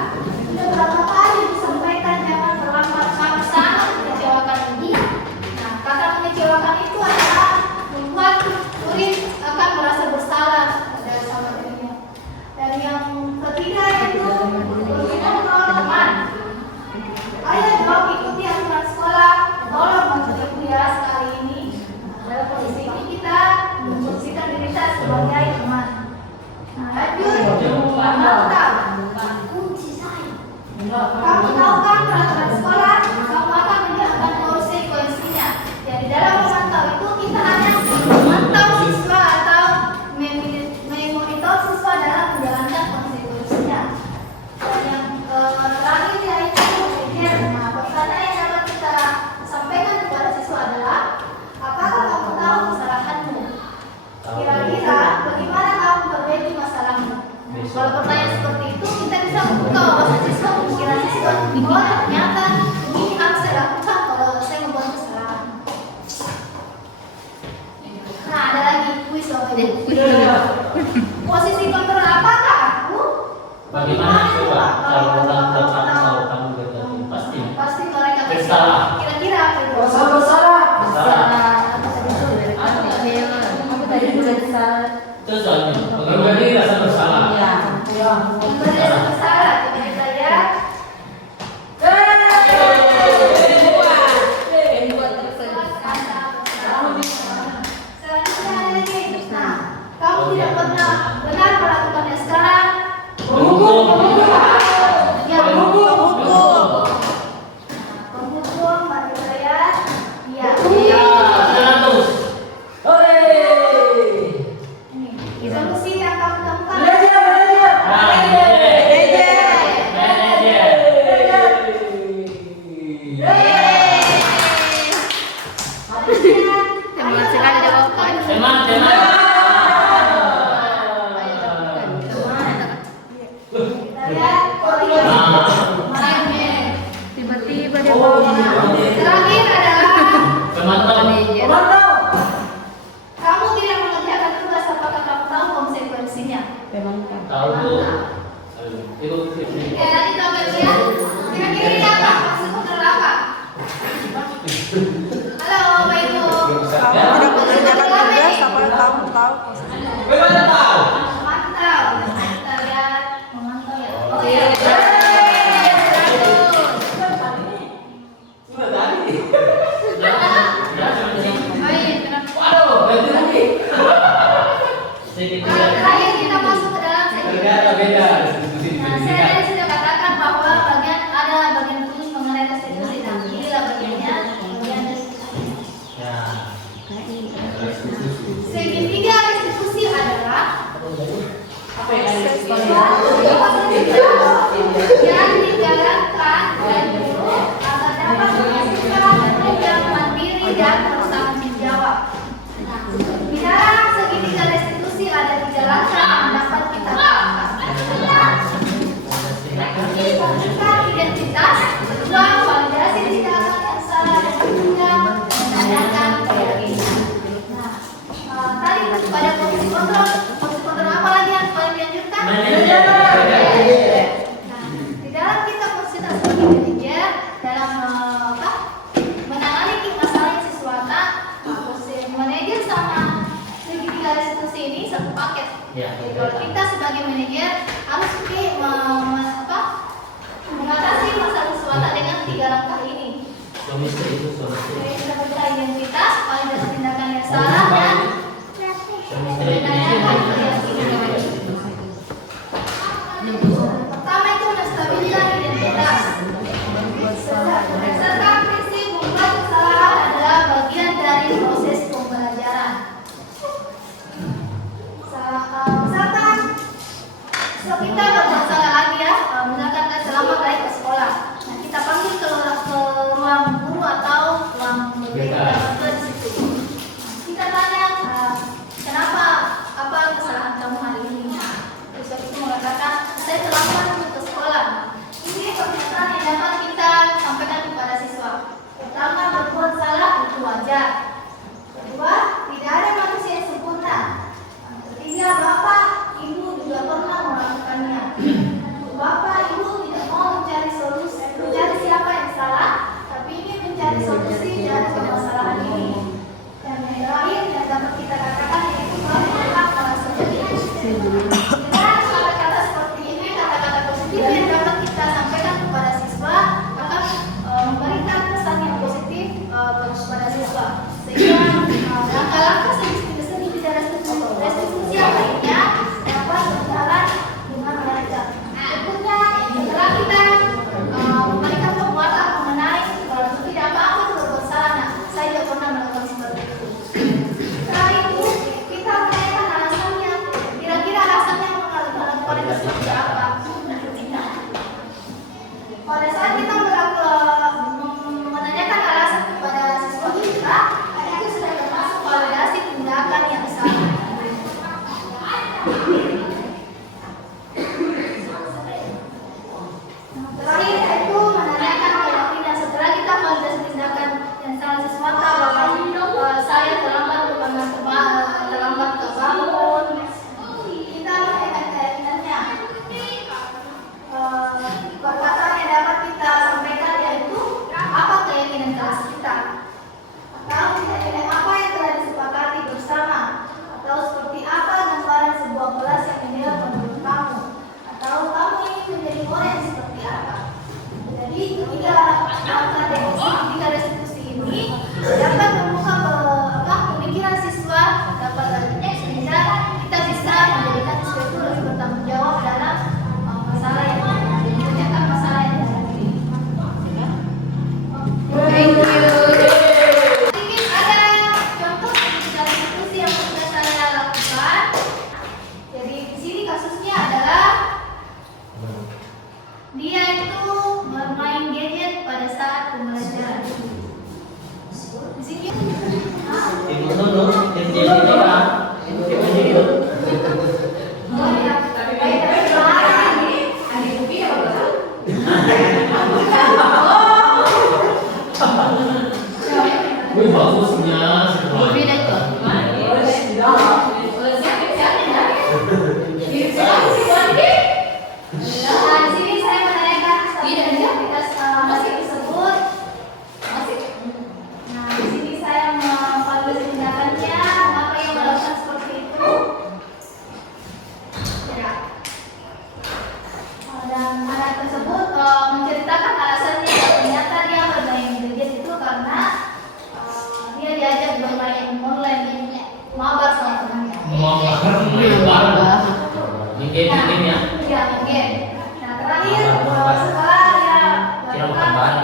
beberapa kali disampaikan jangan terlambat, sangat mengecewakan ini. Nah, kata mengecewakan itu adalah membuat murid akan merasa bersalah sama dirinya. Dan yang ketiga itu kita menolong teman. Ayo dong ikuti aturan sekolah, tolong bantu ya sekali ini. Dalam posisi ini kita memposisikan diri kita sebagai teman. Nah, lanjut, mantap. Kunci saya. Kamu tahu kan peraturan sekolah? Kamu Bersalah. Kira-kira apa itu? Bersalah. Itu soalnya memberi rasa bersalah. Memberi rasa bersalah. Coba kita lihat. Selanjutnya ada lagi. Nah, kamu tidak pernah benar melakukannya sekarang. Ya, pemukul, mari kita lihat. Iya. Ini solusi yang kamu temukan. Tiba-tiba dia bawa. Terakhir adalah Pemantau. kamu tidak mengerjakan tugas. Apakah kamu tahu konsekuensinya? Tahu Bu. Itu Ya, nanti kita lihat. Kira-kira ini apa? Maksud kontrol apa? Halo, Bapak Ibu. Tidak mengerjakan tugas, apa tahu? Bagaimana tahu? Memantau. Kita lihat memantau ya. Oh iya. Waduh, ganti lagi. Sedikit Terakhir kita masuk ke dalam Ternyata beda. Nah, saya tadi sudah katakan bahwa ada bagian khusus mengenai restitusi. Nah, inilah bagiannya. Bagian restitusi. Ya. Segitiga restitusi adalah yang dijalankan oleh guru agar dapat menghasilkan guru yang mandiri dan bertanggung jawab. Nah, di dalam segitiga restitusi ada 3 langkah yang dapat kita lakukan. Menunjukkan identitas, kedua validasi tindakan yang salah, dan ketiga menandakan keyakinan. Nah, tadi pada posisi kontrol apa lagi yang paling dianjurkan? Nah, di dalam kita posisi sebagai manajer dalam menangani masalah siswa, posisi manajer sama segitiga restitusi ini satu paket. Ya. Jadi kalau kita sebagai manajer harus mengatasi masalah siswa dengan 3 langkah ini. Jadi kita berbicara identitas, validasi tindakan yang salah, dan menandakan keyakinan. Pertama itu menstabilkan identitas. Berdasarkan prinsip membuat kesalahan adalah bagian dari proses pembelajaran. Misalkan kita berbuat salah lagi ya, menggunakan selamat baik ke sekolah. Nah, kita panggil ke ruang guru atau ruang berbeda di situ. Kita tanya kenapa, apa kesalahan kamu hari ini? Terus itu mengatakan saya terlambat untuk ke sekolah. Ini pernyataan yang dapat kita sampaikan kepada siswa. Pertama, berbuat salah itu wajar. Kedua, tidak ada manusia yang sempurna. Ketiga, bapak, ibu juga pernah melakukannya. Bapak, ibu tidak mau mencari solusi, mencari siapa yang salah, tapi ingin mencari solusi dari permasalahan ini. Dan yang terakhir yang dapat kita katakan yaitu berhak merasa bersalah. Dengan kata-kata seperti ini, kata-kata positif yang dapat kita sampaikan kepada siswa akan memberikan kesan yang positif kepada siswa.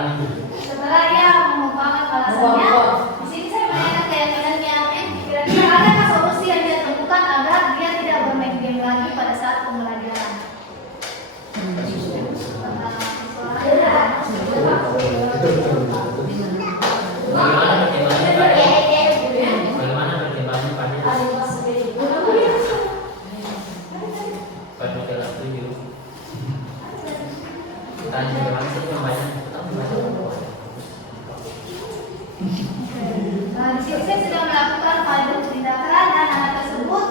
Setelah ia mengungkapkan alasannya, di sini saya menanyakan keyakinannya. Kira-kira adakah solusi yang dia temukan agar dia tidak bermain game lagi pada saat pembelajaran? Bagaimana pertimbangannya Pak? Pada kelas 7. Tanya bagaimana sih pembahasan? Di sini saya sudah melakukan pilot tindakan dan anak tersebut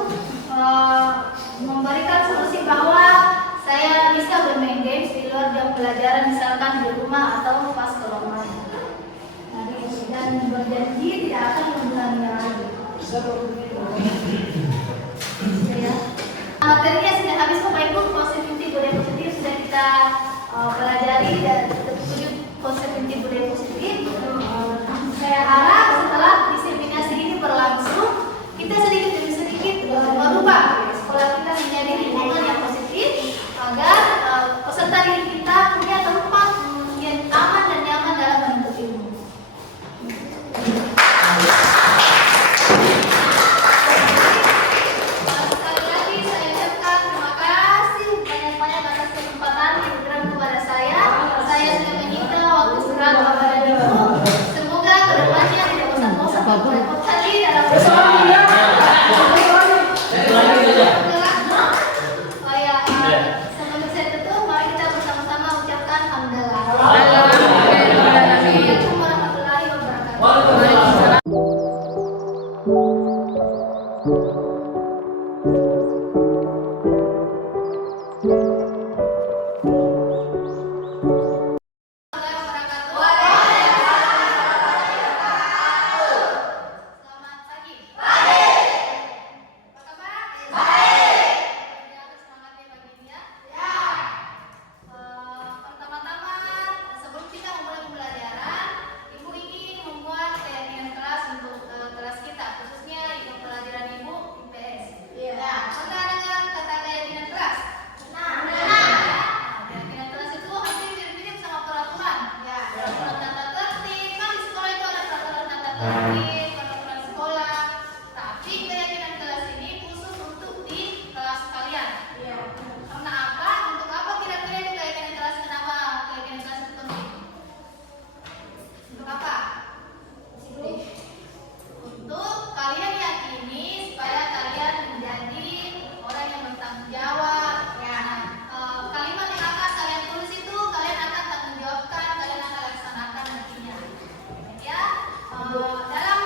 memberikan solusi bahwa saya bisa bermain games di luar jam pelajaran, misalkan di rumah atau pas ke rumah. Dan berjanji tidak akan mengulanginya lagi. Ya. Materinya sudah habis Bapak Ibu, positivity budaya positif sudah kita pelajari dan tujuh positivity budaya positif. Saya harap setelah diseminasi ini berlangsung, kita sedikit demi sedikit merubah sekolah kita menjadi lingkungan yang positif agar peserta didik kita punya tempat yang aman dan nyaman dalam menuntut ilmu. Sekali lagi saya ucapkan terima kasih banyak-banyak atas kesempatan yang diberikan kepada saya. Saya sudah menyita waktu istirahat Bapak dan Ibu. Semoga kedepannya tidak bosan-bosan berikut kali dalam sebelum saya tutup, mari kita bersama-sama ucapkan hamdalah. Assalamualaikum warahmatullahi wabarakatuh. Selamat pagi. Apa kabar? Semangat ya pagi ini ya. Pertama-tama, sebelum kita memulai pembelajaran, Ibu ingin membuat keyakinan kelas untuk kelas kita, khususnya untuk pelajaran Ibu IPS. Pernah dengar kata keyakinan kelas? Keyakinan kelas itu hampir mirip-mirip sama peraturan. Peraturan tata tertib, kan di sekolah itu ada peraturan tata tertib, peraturan sekolah. Tapi keyakinan kelas ini khusus untuk di kelas kalian. Karena apa? Untuk apa kira-kira itu keyakinan kelas? Kenapa keyakinan kelas itu penting? Untuk apa? Untuk kalian yakini supaya kalian menjadi orang yang bertanggung jawab. Kalimat yang akan kalian tulis itu kalian akan tanggung jawabkan, kalian akan laksanakan nantinya. Ya, dalam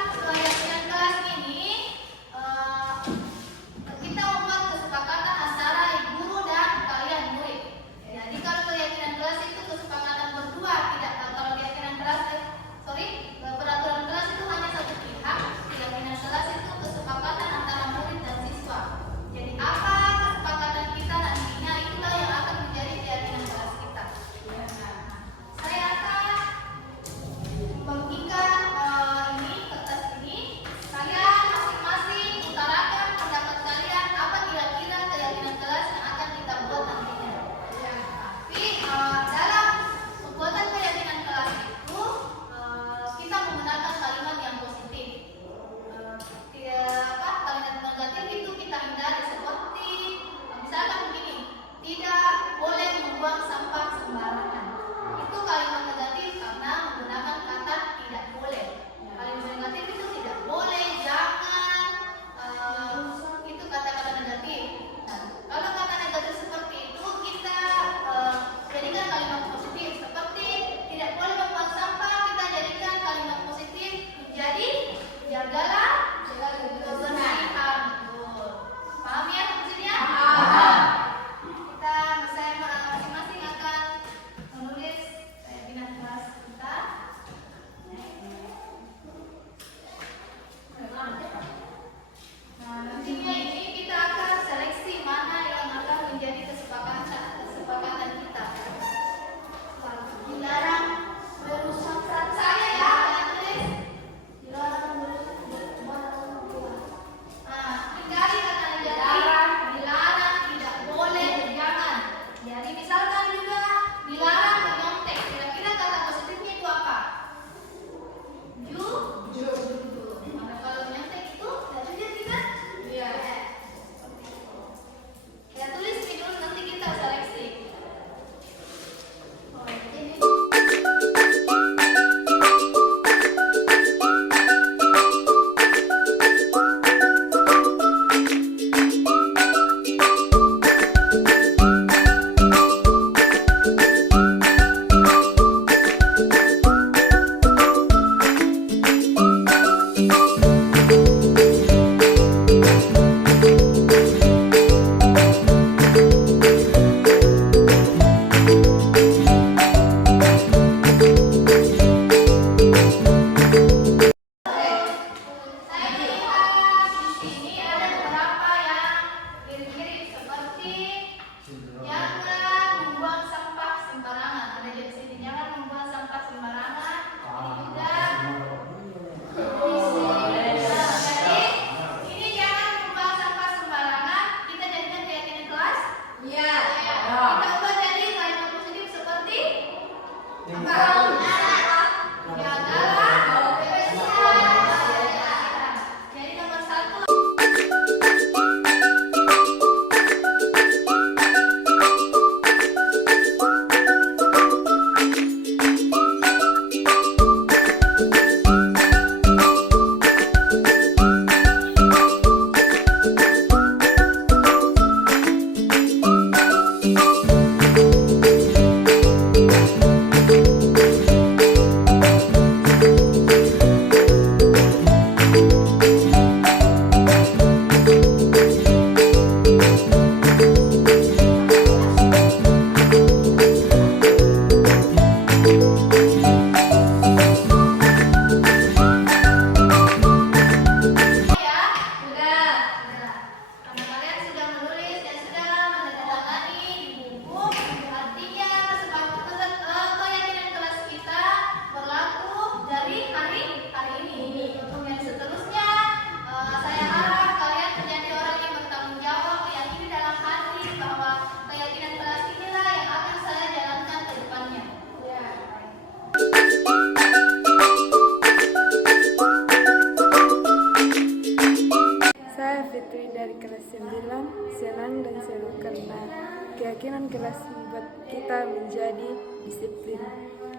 keyakinan kelas membuat kita menjadi disiplin.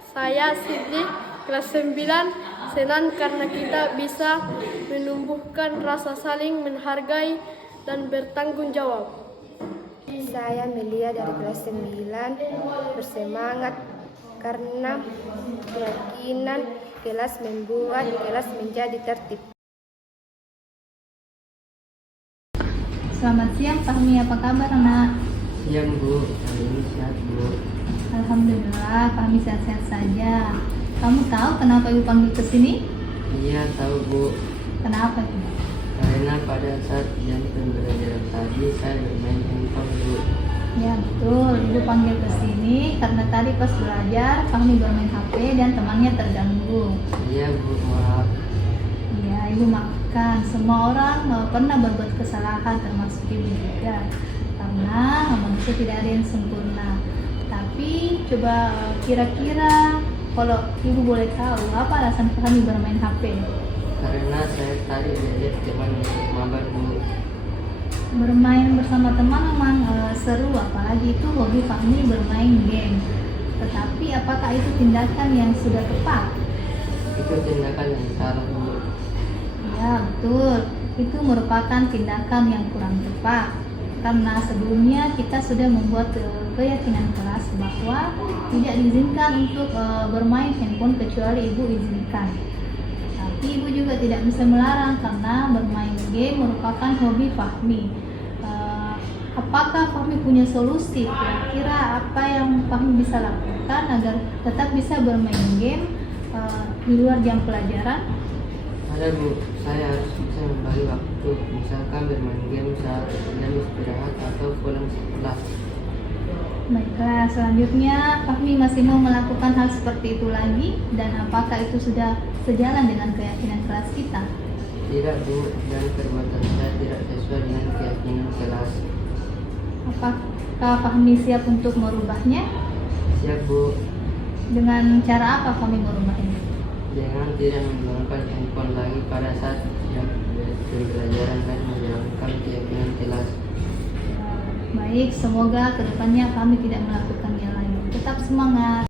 Saya Sidney, kelas 9, senang karena kita bisa menumbuhkan rasa saling menghargai dan bertanggung jawab. Saya Melia dari kelas 9, bersemangat karena keyakinan kelas membuat kelas menjadi tertib. Selamat siang Fahmi, apa kabar anak? Siang Bu, hari ini sehat Bu. Alhamdulillah, Fahmi sehat-sehat saja. Kamu tahu kenapa Ibu panggil ke sini? Iya tahu Bu, Kenapa itu? karena pada saat jam pembelajaran tadi saya bermain handphone Bu. Ya betul, Ibu panggil ke sini karena tadi pas belajar Fahmi bermain HP dan temannya terganggu. Iya Bu, maaf. Ya, Ibu maafkan. Semua orang pernah berbuat kesalahan, termasuk Ibu juga. Karena manusia tidak ada yang sempurna. Tapi coba kira-kira kalau Ibu boleh tahu apa alasan Fahmi bermain HP? Karena saya tadi lihat teman untuk mabar Bu. Bermain bersama teman memang seru, apalagi itu hobi Fahmi bermain game. Tetapi apakah itu tindakan yang sudah tepat? Itu tindakan yang salah Bu. Ya betul, itu merupakan tindakan yang kurang tepat. Karena sebelumnya kita sudah membuat keyakinan kelas bahwa tidak diizinkan untuk bermain handphone kecuali Ibu izinkan. Tapi Ibu juga tidak bisa melarang karena bermain game merupakan hobi Fahmi. Apakah Fahmi punya solusi? Kira-kira apa yang Fahmi bisa lakukan agar tetap bisa bermain game di luar jam pelajaran? Ada Bu, saya harus bisa membagi waktu, misalkan bermain game saat jam istirahat atau pulang sekolah. Baiklah, selanjutnya Fahmi masih mau melakukan hal seperti itu lagi, dan apakah itu sudah sejalan dengan keyakinan kelas kita? Tidak Bu, dan perbuatan saya tidak sesuai dengan keyakinan kelas. Apakah Fahmi siap untuk merubahnya? Siap Bu, Dengan cara apa Fahmi merubahnya? jangan tidak menggunakan handphone lagi pada saat jam pembelajaran dan menjalankan keyakinan kelas. Baik, semoga kedepannya Fahmi tidak melakukannya lagi. Tetap semangat.